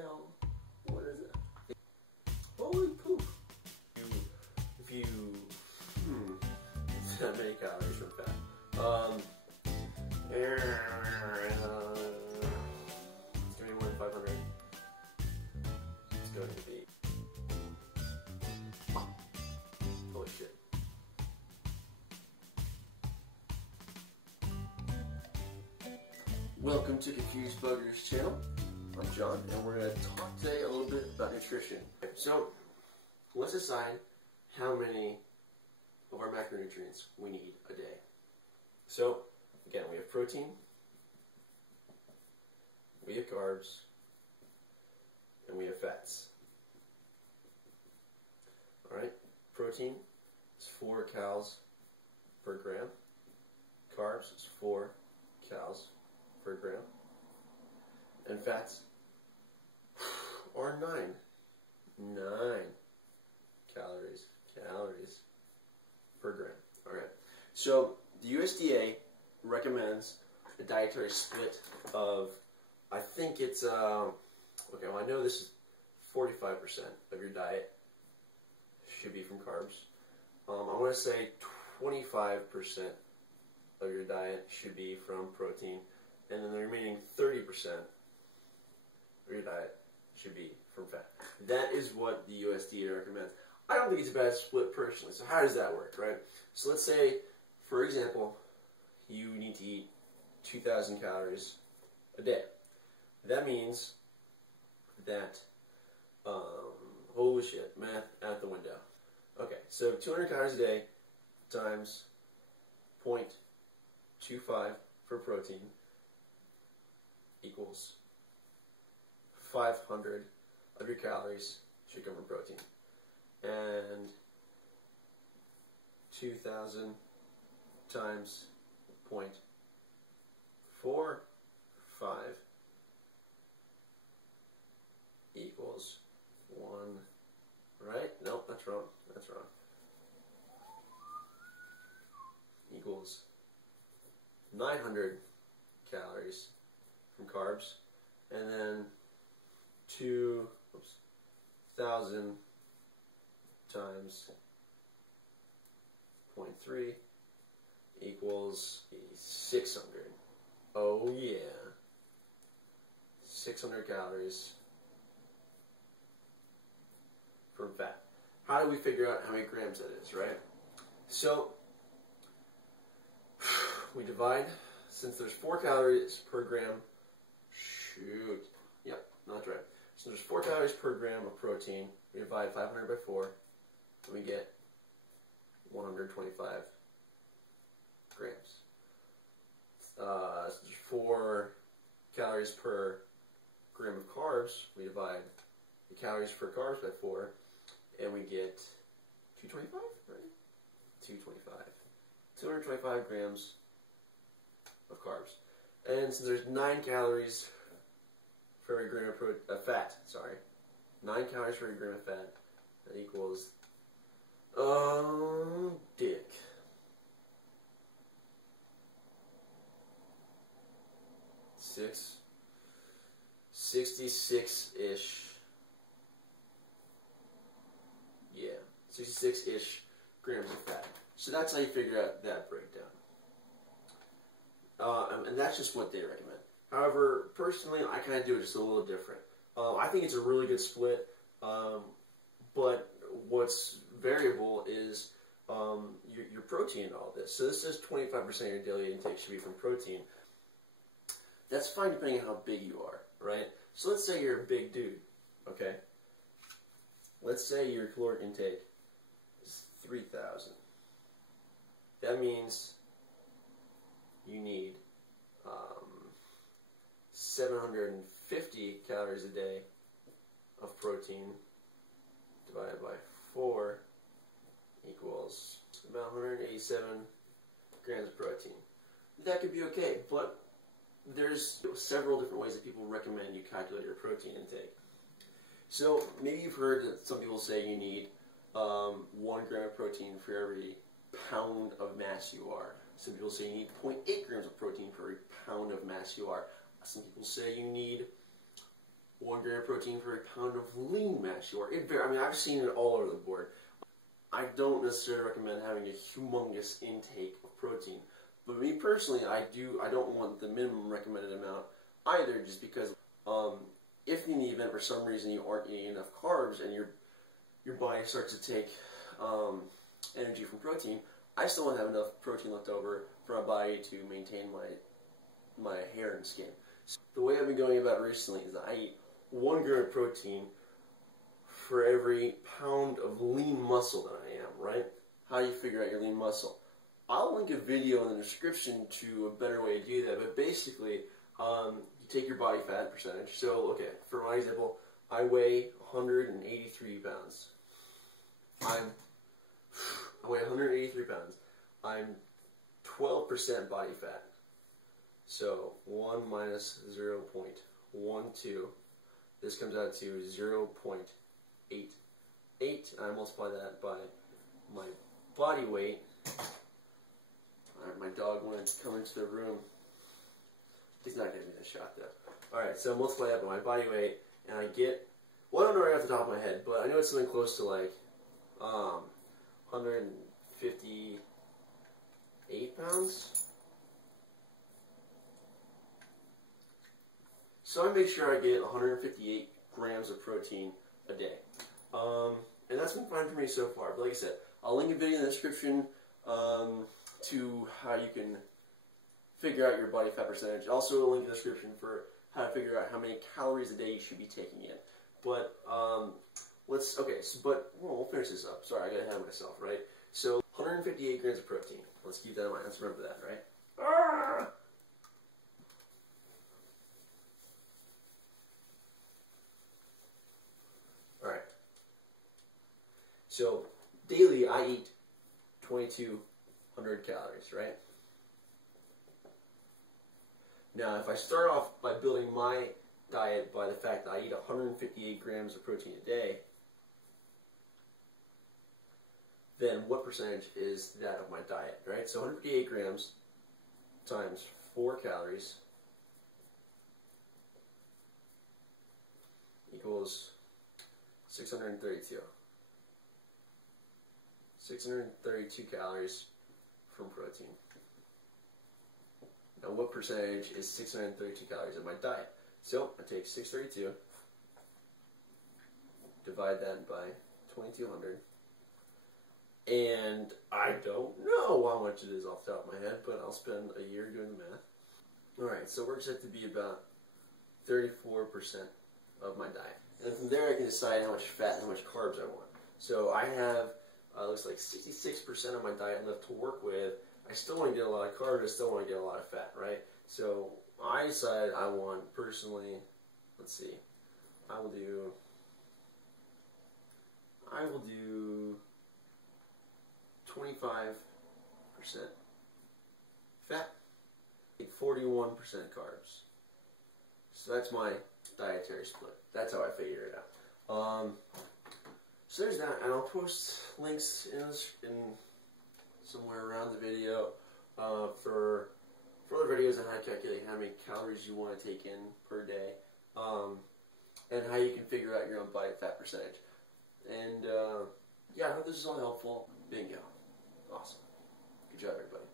hell? What is it? Holy poop! If you that many calories from fat. It's gonna be more than 500. It's going to be. Oh, holy shit! Welcome to Confused Buggers channel. I'm John, and we're going to talk today a little bit about nutrition. So, let's decide how many of our macronutrients we need a day. So, again, we have protein, we have carbs, and we have fats. Alright, protein is 4 calories per gram, carbs is 4 calories per gram, and fats are 9 calories per gram. Alright, so the USDA recommends a dietary split of, I think it's, okay, well I know this is 45% of your diet should be from carbs. I want to say 25% of your diet should be from protein, and then the remaining 30% of your diet should be from fat. That is what the USDA recommends. I don't think it's a bad split personally. So how does that work, right? So let's say, for example, you need to eat 2,000 calories a day. That means that, holy shit, math out the window. Okay, so 200 calories a day times 0.25 for protein equals 500 of your calories should come from protein. And 2,000 times 0.45 equals 1, right? Nope, that's wrong. That's wrong. Equals 900 calories from carbs, and then 2,000 times 0.3 equals 600. Oh yeah. 600 calories from fat. How do we figure out how many grams that is, right? So, we divide, since there's 4 calories per gram, yep, that's right. So there's 4 calories per gram of protein. We divide 500 by 4, and we get 125 grams. So there's 4 calories per gram of carbs. We divide the calories per carbs by 4, and we get 225, right? 225. 225 grams of carbs. And since there's 9 calories for every gram of fat, 9 calories for every gram of fat, that equals, dick. 66-ish. Yeah, 66-ish grams of fat. So that's how you figure out that breakdown. And that's just what they recommend. However, personally, I kind of do it just a little different. I think it's a really good split, but what's variable is your protein in all this. So this says 25% of your daily intake should be from protein. That's fine depending on how big you are, right? So let's say you're a big dude, okay? Let's say your caloric intake is 3,000. That means you need 750 calories a day of protein divided by 4 equals about 187 grams of protein. That could be okay, but there's several different ways that people recommend you calculate your protein intake. So maybe you've heard that some people say you need 1 gram of protein for every pound of mass you are. Some people say you need 0.8 grams of protein for every pound of mass you are. Some people say you need 1 gram of protein for a pound of lean mass you are. I mean, I've seen it all over the board. I don't necessarily recommend having a humongous intake of protein. But me personally, I don't want the minimum recommended amount either, just because if in the event for some reason you aren't eating enough carbs and your body starts to take energy from protein, I still want to have enough protein left over for my body to maintain my hair and skin. So the way I've been going about it recently is that I eat 1 gram of protein for every pound of lean muscle that I am, right? How do you figure out your lean muscle? I'll link a video in the description to a better way to do that, but basically, you take your body fat percentage. So, okay, for my example, I weigh 183 pounds. I weigh 183 pounds. I'm 12% body fat. So 1 minus 0.12. This comes out to 0.88. I multiply that by my body weight. Alright, my dog wanted to come into the room. He's not giving me a shot though. Alright, so multiply that by my body weight, and I get, well, I don't know right off the top of my head, but I know it's something close to like 158 pounds. So I make sure I get 158 grams of protein a day. And that's been fine for me so far. But like I said, I'll link a video in the description to how you can figure out your body fat percentage. Also a link in the description for how to figure out how many calories a day you should be taking in. But we'll finish this up. Sorry, I got ahead of myself, right? So 158 grams of protein. Let's keep that in mind. Let's remember that, right? Alright. So daily I eat 2,200 calories, right? Now, if I start off by building my diet by the fact that I eat 158 grams of protein a day, then what percentage is that of my diet, right? So 158 grams times 4 calories equals 632. 632 calories from protein. Now, what percentage is 632 calories of my diet? So I take 632, divide that by 2,200, and I don't know how much it is off the top of my head, but I'll spend a year doing the math. Alright, so it works out to be about 34% of my diet. And from there I can decide how much fat and how much carbs I want. So I have, looks like 66% of my diet left to work with. I still want to get a lot of carbs, I still want to get a lot of fat, right? So I decided I want, personally, let's see, I will do 25% fat, 41% carbs. So that's my dietary split. That's how I figure it out. So there's that, and I'll post links in somewhere around the video for other videos on how to calculate how many calories you want to take in per day, and how you can figure out your own body fat percentage. And yeah, I hope this is all helpful. Bingo. Awesome. Good job, everybody.